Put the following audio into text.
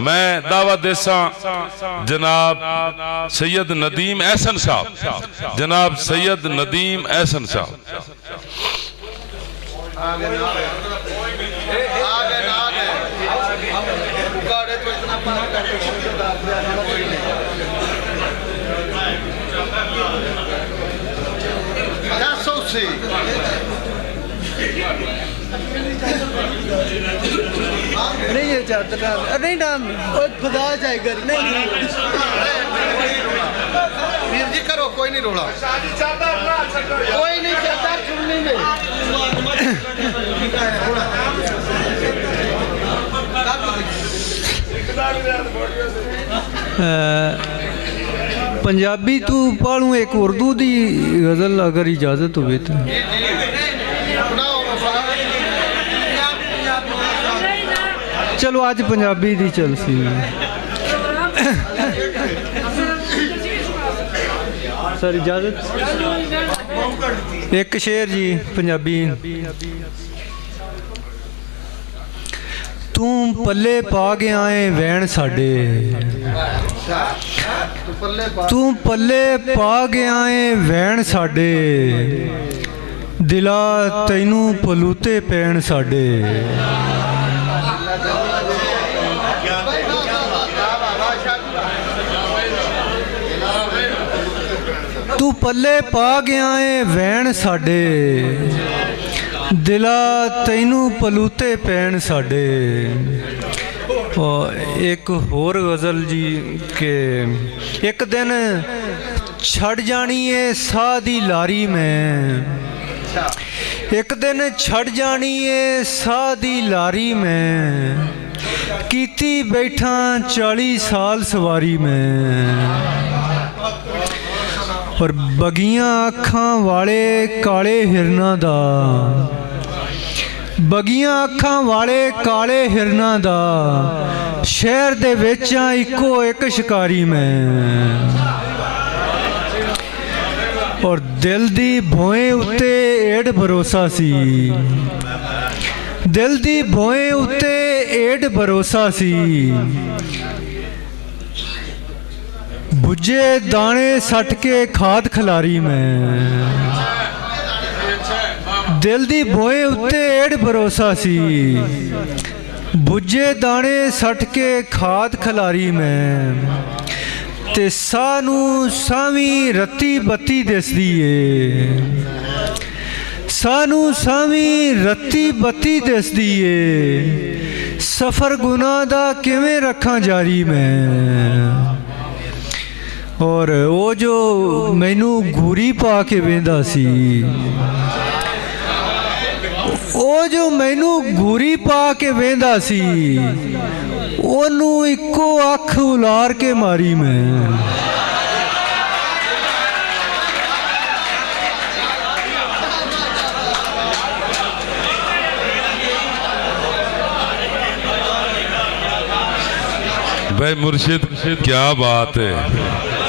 मैं दावा देसा जनाब सैयद नदीम एहसन साहब, जनाब सैयद नदीम एहसन साहब। नहीं ये चाहता नहीं नाम खुदा जाएगा नहीं वीर जी करो, कोई नहीं रोला, कोई नहीं चाहता सुनने में। पंजाबी तू पालू एक उर्दू दी गज़ल अगर इजाज़त हो तो। चलो आज पंजाबी दी चल सी। सर इजाज़त एक शेर जी पंजाबी। तू पल्ले पा गया है वैन साडे, तू पल्ले पा गया है वैन साडे, दिला तैनू पलूते पैण साडे। तू पल्ले पा गया है वैन साडे, दिला तैनू पलूते पैण साडे। एक होर गज़ल जी के एक दिन छड़ जानी है साह दी लारी में, एक दिन छड़ जानी है साह दी लारी में, कीती बैठा 40 साल सवारी में। और बगियां अखां वाले काले हिरना दा, बगियां अखां वाले काले हिरना दा, शहर दे विचां इको एक शिकारी में। और दिल दी भोए उत्ते एड भरोसा सी, दिल दी भोए उत्ते एड भरोसा सी, बुझे दाने सट के खाद खलारी में। दिल दी भोए उत्ते एड भरोसा सी, बुझे दाने सट के खाद खलारी में। ते सानू सावी रत्ती बत्ती दिसदी ए, सानू सावी रत्ती बत्ती दिसदी ए, सफ़र गुनाह दा किवें रखां जारी में। और वो जो मैनू घूरी पा के वेंदा सी, वो जो मैनू घूरी पा के वेंदा सी, ओनू इको अख उलार के मारी मैं। भाई मुर्शिद क्या बात है।